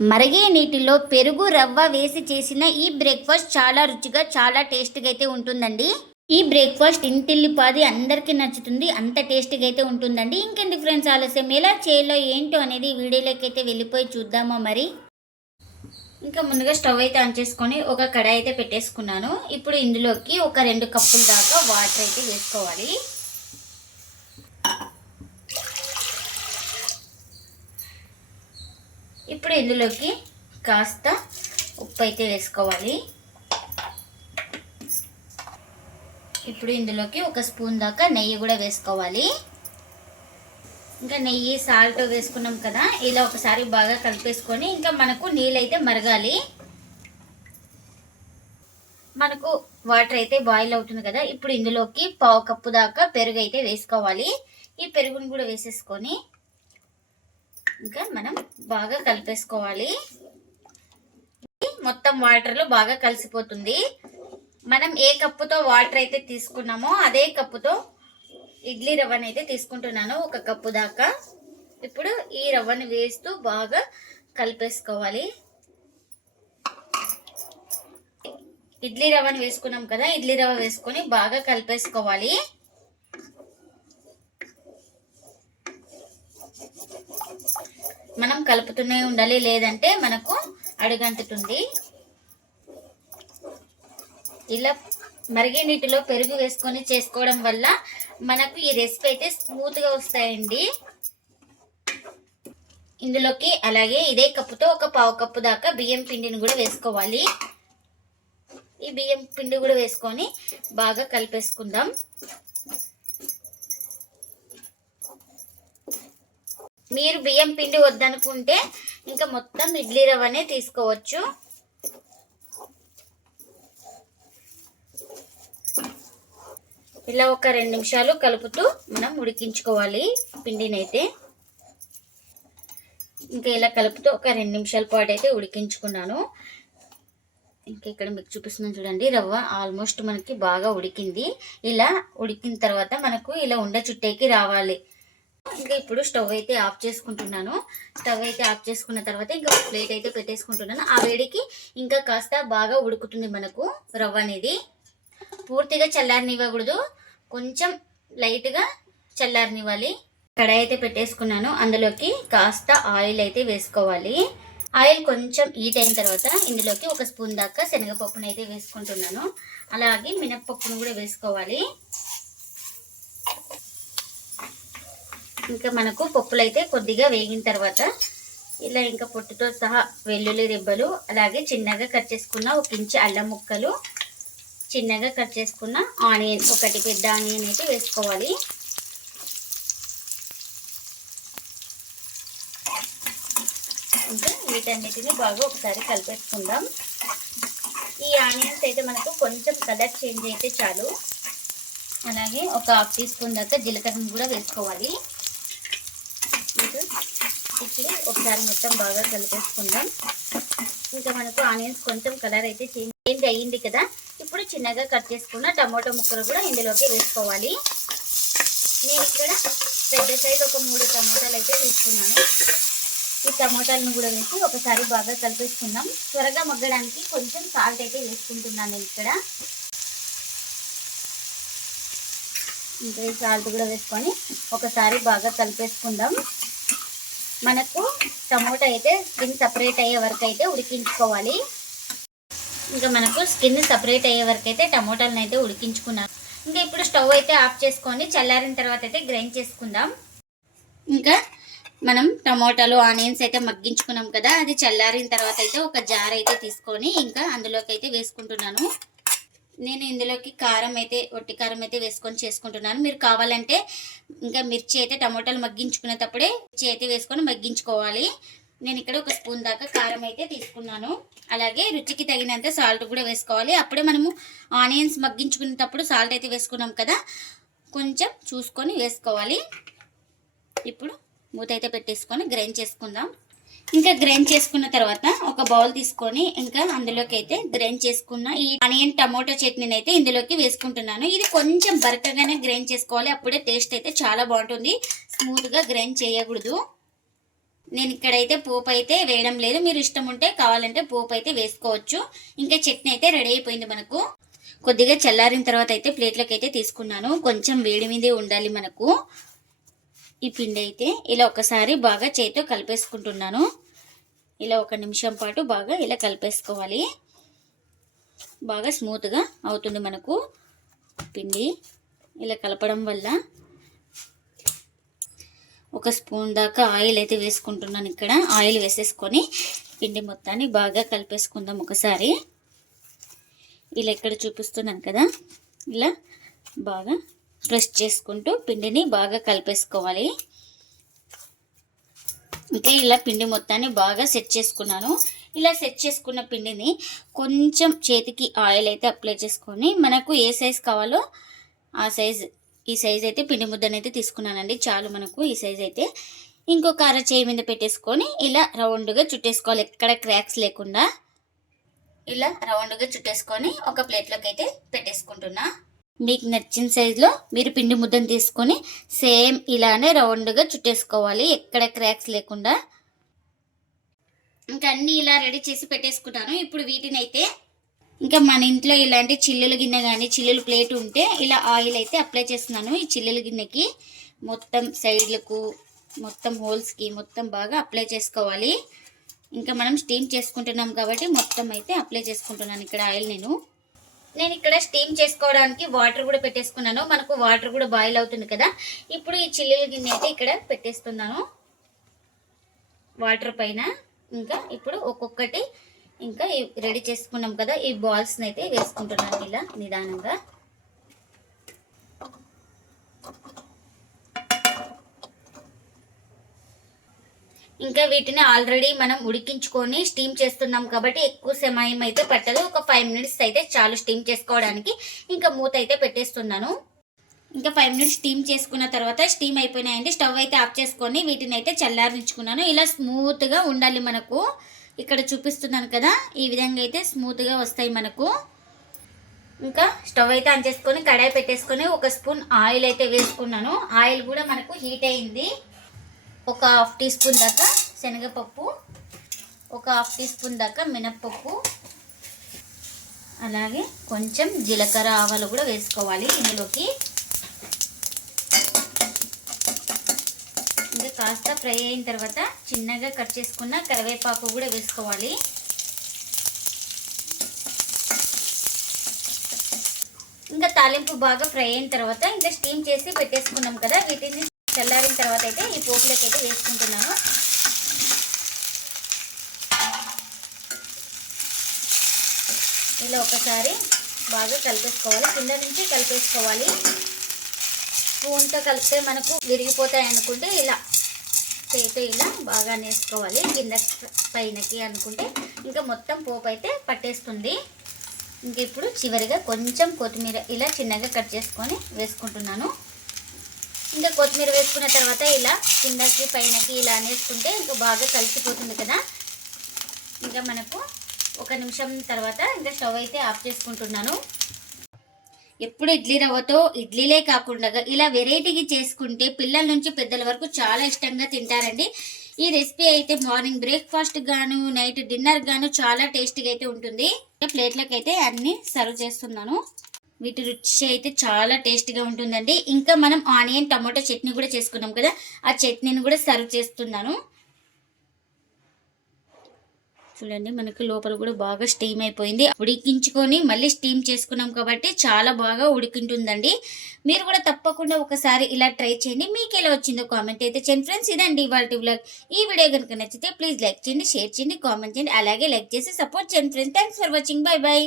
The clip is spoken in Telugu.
మరిగే నీటిలో పెరుగు రవ్వ వేసి చేసిన ఈ బ్రేక్ఫాస్ట్ చాలా రుచిగా చాలా టేస్ట్గా అయితే ఉంటుందండి. ఈ బ్రేక్ఫాస్ట్ ఇంటిల్లిపాది అందరికీ నచ్చుతుంది అంత టేస్ట్గా అయితే ఉంటుందండి. ఇంకెందుకు ఫ్రెండ్స్ ఆలస్యం? ఎలా చేయాలో ఏంటో అనేది వీడియోలోకి అయితే వెళ్ళిపోయి చూద్దామా మరి? ఇంకా ముందుగా స్టవ్ అయితే ఆన్ చేసుకొని ఒక కడాయి అయితే పెట్టేసుకున్నాను. ఇప్పుడు ఇందులోకి ఒక రెండు కప్పుల దాకా వాటర్ అయితే వేసుకోవాలి. ఇప్పుడు ఇందులోకి కాస్త ఉప్పు అయితే వేసుకోవాలి. ఇప్పుడు ఇందులోకి ఒక స్పూన్ దాకా నెయ్యి కూడా వేసుకోవాలి. ఇంకా నెయ్యి సాల్ట్ వేసుకున్నాం కదా ఇలా ఒకసారి బాగా కలిపేసుకొని ఇంకా మనకు నీళ్ళైతే మరగాలి. మనకు వాటర్ అయితే బాయిల్ అవుతుంది కదా ఇప్పుడు ఇందులోకి పావు కప్పు దాకా పెరుగు అయితే వేసుకోవాలి. ఈ పెరుగుని కూడా వేసేసుకొని ఇంకా మనం బాగా కలిపేసుకోవాలి. మొత్తం వాటర్లో బాగా కలిసిపోతుంది. మనం ఏ కప్పుతో వాటర్ అయితే తీసుకున్నామో అదే కప్పుతో ఇడ్లీ రవ్వని అయితే తీసుకుంటున్నాను ఒక కప్పు దాకా. ఇప్పుడు ఈ రవ్వని వేస్తూ బాగా కలిపేసుకోవాలి. ఇడ్లీ రవ్వని వేసుకున్నాం కదా ఇడ్లీ రవ్వ వేసుకొని బాగా కలిపేసుకోవాలి. మనం కలుపుతూనే ఉండాలి లేదంటే మనకు అడుగంటుతుంది. ఇలా మరిగే నీటిలో పెరుగు వేసుకొని చేసుకోవడం వల్ల మనకు ఈ రెసిపీ అయితే స్మూత్గా వస్తాయండి. ఇందులోకి అలాగే ఇదే కప్పుతో ఒక పావు కప్పు దాకా బియ్యం పిండిని కూడా వేసుకోవాలి. ఈ బియ్యం పిండి కూడా వేసుకొని బాగా కలిపేసుకుందాం. మీరు బియ్యం పిండి వద్దనుకుంటే ఇంకా మొత్తం ఇడ్లీ రవ్వనే తీసుకోవచ్చు. ఇలా ఒక రెండు నిమిషాలు కలుపుతూ మనం ఉడికించుకోవాలి పిండినైతే. ఇంకా ఇలా కలుపుతూ ఒక రెండు నిమిషాల పాటు అయితే ఉడికించుకున్నాను. ఇంకా ఇక్కడ మీకు చూపిస్తున్నాను చూడండి రవ్వ ఆల్మోస్ట్ మనకి బాగా ఉడికింది. ఇలా ఉడికిన తర్వాత మనకు ఇలా ఉండ చుట్టేకి రావాలి. ఇంకా ఇప్పుడు స్టవ్ అయితే ఆఫ్ చేసుకుంటున్నాను. స్టవ్ అయితే ఆఫ్ చేసుకున్న తర్వాత ఇంకా ప్లేట్ అయితే పెట్టేసుకుంటున్నాను. ఆ వేడికి ఇంకా కాస్త బాగా ఉడుకుతుంది మనకు రవ్వ అనేది. పూర్తిగా చల్లారనివ్వకూడదు. కొంచెం లైట్గా చల్లారనివ్వాలి. కడాయి అయితే పెట్టేసుకున్నాను. అందులోకి కాస్త ఆయిల్ అయితే వేసుకోవాలి. ఆయిల్ కొంచెం హీట్ అయిన తర్వాత ఇందులోకి ఒక స్పూన్ దాకా శనగపప్పును అయితే వేసుకుంటున్నాను. అలాగే మినప్పప్పును కూడా వేసుకోవాలి. ఇంకా మనకు పప్పులు అయితే కొద్దిగా వేగిన తర్వాత ఇలా ఇంకా పొట్టుతో సహా వెల్లుల్లి రిబ్బలు అలాగే చిన్నగా కట్ చేసుకున్న ఒక ఇంచి అల్లం ముక్కలు చిన్నగా కట్ చేసుకున్న ఆనియన్ ఒకటి పెద్ద ఆనియన్ అయితే వేసుకోవాలి. ఇంకా వీటన్నిటిని బాగా ఒకసారి కలిపేసుకుందాం. ఈ ఆనియన్స్ అయితే మనకు కొంచెం కలర్ చేంజ్ అయితే చాలు. అలాగే ఒక హాఫ్ టీ స్పూన్ దాకా జీలకర్రను కూడా వేసుకోవాలి. ఇప్పుడు ఒకసారి మొత్తం బాగా కలిపేసుకుందాం. ఇంకా మనకు ఆనియన్స్ కొంచెం కలర్ అయితే చేంజ్ అయ్యింది కదా. ఇప్పుడు చిన్నగా కట్ చేసుకున్న టమాటో ముక్కలు కూడా ఇందులోకి వేసుకోవాలి. నేను ఇక్కడ పెద్ద సైజ్ ఒక మూడు టమాటాలు అయితే తీసుకున్నాను. ఈ టమాటాలను కూడా వేసి ఒకసారి బాగా కలిపేసుకుందాం. త్వరగా మగ్గడానికి కొంచెం సాల్ట్ అయితే వేసుకుంటున్నాను నేను ఇక్కడ. ఇంకా ఈ సాల్ట్ కూడా వేసుకొని ఒకసారి బాగా కలిపేసుకుందాం. మనకు టమోటా అయితే స్కిన్ సపరేట్ అయ్యే వరకు అయితే ఉడికించుకోవాలి. ఇంకా మనకు స్కిన్ సపరేట్ అయ్యే వరకు అయితే టమోటాలను అయితే ఉడికించుకున్నాం ఇంకా ఇప్పుడు స్టవ్ అయితే ఆఫ్ చేసుకొని చల్లారిన తర్వాత అయితే గ్రైండ్ చేసుకుందాం. ఇంకా మనం టమోటాలు ఆనియన్స్ అయితే మగ్గించుకున్నాం కదా అది చల్లారిన తర్వాత అయితే ఒక జార్ అయితే తీసుకొని ఇంకా అందులోకి అయితే వేసుకుంటున్నాను. నేను ఇందులోకి కారం అయితే ఒట్టి కారం అయితే వేసుకొని చేసుకుంటున్నాను. మీరు కావాలంటే ఇంకా మిర్చి అయితే టమోటాలు మగ్గించుకునేటప్పుడే మిర్చి అయితే వేసుకొని మగ్గించుకోవాలి. నేను ఇక్కడ ఒక స్పూన్ దాకా కారం అయితే తీసుకున్నాను. అలాగే రుచికి తగినంత సాల్ట్ కూడా వేసుకోవాలి. అప్పుడే మనము ఆనియన్స్ మగ్గించుకునేటప్పుడు సాల్ట్ అయితే వేసుకున్నాం కదా కొంచెం చూసుకొని వేసుకోవాలి. ఇప్పుడు మూత అయితే పెట్టేసుకొని గ్రైండ్ చేసుకుందాం. ఇంకా గ్రైండ్ చేసుకున్న తర్వాత ఒక బౌల్ తీసుకొని ఇంకా అందులోకి అయితే గ్రైండ్ చేసుకున్న ఈ ఆనియన్ టమోటో చట్నీని అయితే ఇందులోకి వేసుకుంటున్నాను. ఇది కొంచెం బరకగానే గ్రైండ్ చేసుకోవాలి. అప్పుడే టేస్ట్ అయితే చాలా బాగుంటుంది. స్మూత్గా గ్రైండ్ చేయకూడదు. నేను ఇక్కడైతే పోపు అయితే వేయడం లేదు. మీరు ఇష్టం ఉంటే కావాలంటే పోపు అయితే వేసుకోవచ్చు. ఇంకా చట్నీ అయితే రెడీ అయిపోయింది మనకు. కొద్దిగా చల్లారిన తర్వాత అయితే ప్లేట్లోకి అయితే తీసుకున్నాను. కొంచెం వేడి మీదే ఉండాలి మనకు. ఈ పిండి అయితే ఇలా ఒకసారి బాగా చేతితో కలిపేసుకుంటున్నాను. ఇలా ఒక నిమిషం పాటు బాగా ఇలా కలిపేసుకోవాలి. బాగా స్మూత్గా అవుతుంది మనకు పిండి. ఇలా కలపడం వల్ల ఒక స్పూన్ దాకా ఆయిల్ అయితే వేసుకుంటున్నాను ఇక్కడ. ఆయిల్ వేసేసుకొని పిండి మొత్తాన్ని బాగా కలిపేసుకుందాం ఒకసారి. ఇలా ఇక్కడ చూపిస్తున్నాను కదా. ఇలా బాగా ప్రెస్ చేసుకుంటూ పిండిని బాగా కలిపేసుకోవాలి. ఇంకా ఇలా పిండి మొత్తాన్ని బాగా సెట్ చేసుకున్నాను. ఇలా సెట్ చేసుకున్న పిండిని కొంచెం చేతికి ఆయిల్ అయితే అప్లై చేసుకొని మనకు ఏ సైజ్ కావాలో ఆ సైజ్ ఈ సైజ్ అయితే పిండి ముద్దనైతే తీసుకున్నానండి. చాలు మనకు ఈ సైజ్ అయితే. ఇంకొక అర చేయి మీద పెట్టేసుకొని ఇలా రౌండ్గా చుట్టేసుకోవాలి. ఎక్కడ క్రాక్స్ లేకుండా. ఇలా రౌండ్గా చుట్టేసుకొని ఒక ప్లేట్లోకి అయితే పెట్టేసుకుంటున్నా. మీకు నచ్చిన సైజులో మీరు పిండి ముద్దను తీసుకొని సేమ్ ఇలానే రౌండ్గా చుట్టేసుకోవాలి. ఎక్కడ క్రాక్స్ లేకుండా. ఇంకా అన్నీ ఇలా రెడీ చేసి పెట్టేసుకున్నాను ఇప్పుడు వీటిని అయితే ఇంకా మన ఇంట్లో ఇలాంటి చిల్లుల గిన్నె కానీ చిల్లుల ప్లేట్ ఉంటే ఇలా ఆయిల్ అయితే అప్లై చేస్తున్నాను. ఈ చిల్లుల గిన్నెకి మొత్తం సైడ్లకు మొత్తం హోల్స్కి మొత్తం బాగా అప్లై చేసుకోవాలి. ఇంకా మనం స్టీమ్ చేసుకుంటున్నాం కాబట్టి మొత్తం అయితే అప్లై చేసుకుంటున్నాను. ఇక్కడ ఆయిల్ నేను. నేను ఇక్కడ స్టీమ్ చేసుకోవడానికి వాటర్ కూడా పెట్టేసుకున్నాను. మనకు వాటర్ కూడా బాయిల్ అవుతుంది కదా. ఇప్పుడు ఈ చిల్లీల గిన్నె అయితే ఇక్కడ పెట్టేస్తున్నాను. వాటర్ పైన ఇంకా ఇప్పుడు ఒక్కొక్కటి ఇంకా రెడీ చేసుకున్నాం కదా. ఈ బాల్స్ని అయితే వేసుకుంటున్నాను ఇలా నిదానంగా. ఇంకా వీటిని ఆల్రెడీ మనం ఉడికించుకొని స్టీమ్ చేస్తున్నాం కాబట్టి ఎక్కువ సమయం అయితే పట్టదు. ఒక ఫైవ్ మినిట్స్ అయితే చాలు స్టీమ్ చేసుకోవడానికి. ఇంకా మూత అయితే పెట్టేస్తున్నాను. ఇంకా ఫైవ్ మినిట్స్ స్టీమ్ చేసుకున్న తర్వాత స్టీమ్ అయిపోయినాయండి. స్టవ్ అయితే ఆఫ్ చేసుకొని వీటిని అయితే చల్లారించుకున్నాను ఇలా స్మూత్గా ఉండాలి మనకు. ఇక్కడ చూపిస్తున్నాను కదా ఈ విధంగా అయితే స్మూత్గా వస్తాయి మనకు. ఇంకా స్టవ్ అయితే ఆన్ చేసుకొని కడాయి పెట్టేసుకొని ఒక స్పూన్ ఆయిల్ అయితే వేసుకున్నాను. ఆయిల్ కూడా మనకు హీట్ అయింది. ఒక హాఫ్ టీ స్పూన్ దాకా శనగపప్పు ఒక హాఫ్ టీ స్పూన్ దాకా మినప్పప్పు అలాగే కొంచెం జీలకర్ర ఆవాలు కూడా వేసుకోవాలి ఇందులోకి. ఇంకా కాస్త ఫ్రై అయిన తర్వాత చిన్నగా కట్ చేసుకున్న కరివేపాకు కూడా వేసుకోవాలి. ఇంకా తాలింపు బాగా ఫ్రై అయిన తర్వాత ఇంకా స్టీమ్ చేసి పెట్టేసుకున్నాం కదా వీటిని చల్లారిన తర్వాత అయితే ఈ పోపులోకి అయితే వేసుకుంటున్నాను. ఇలా ఒకసారి బాగా కలిపేసుకోవాలి. కింద నుంచి కలిపేసుకోవాలి. స్పూన్తో కలిపితే మనకు విరిగిపోతాయి అనుకుంటే ఇలా చేతితో ఇలా బాగా నేసుకోవాలి. కింద పైనకి అనుకుంటే ఇంకా మొత్తం పోపు అయితే పట్టేస్తుంది. ఇంక ఇప్పుడు చివరిగా కొంచెం కొత్తిమీర ఇలా చిన్నగా కట్ చేసుకొని వేసుకుంటున్నాను. ఇంకా కొత్తిమీర వేసుకున్న తర్వాత ఇలా కిందకి పైనకి ఇలా అనేసుకుంటే ఇంకా బాగా కలిసిపోతుంది కదా. ఇంకా మనకు ఒక నిమిషం తర్వాత ఇంకా స్టవ్ అయితే ఆఫ్ చేసుకుంటున్నాను. ఎప్పుడు ఇడ్లీ రవ్వతో ఇడ్లీలే కాకుండా ఇలా వెరైటీగా చేసుకుంటే పిల్లల నుంచి పెద్దల వరకు చాలా ఇష్టంగా తింటారండి. ఈ రెసిపీ అయితే మార్నింగ్ బ్రేక్ఫాస్ట్ గాను నైట్ డిన్నర్ గాను చాలా టేస్టీగా అయితే ఉంటుంది. ప్లేట్లకు అయితే అన్నీ సర్వ్ చేస్తున్నాను. వీటి రుచి అయితే చాలా టేస్టీగా ఉంటుందండి. ఇంకా మనం ఆనియన్ టమాటో చట్నీ కూడా చేసుకున్నాం కదా ఆ చట్నీని కూడా సర్వ్ చేస్తున్నాను. చూడండి మనకు లోపల కూడా బాగా స్టీమ్ అయిపోయింది. ఉడికించుకొని మళ్ళీ స్టీమ్ చేసుకున్నాం కాబట్టి చాలా బాగా ఉడికింటుందండి. మీరు కూడా తప్పకుండా ఒకసారి ఇలా ట్రై చేయండి. మీకు ఎలా వచ్చిందో కామెంట్ అయితే చేయండి. ఫ్రెండ్స్ ఇదండి ఇవాళ వ్లాగ్ ఈ వీడియో కనుక నచ్చితే ప్లీజ్ లైక్ చేయండి షేర్ చేయండి కామెంట్ చేయండి. అలాగే లైక్ చేసి సపోర్ట్ చేయండి. Friends thanks for watching. Bye bye.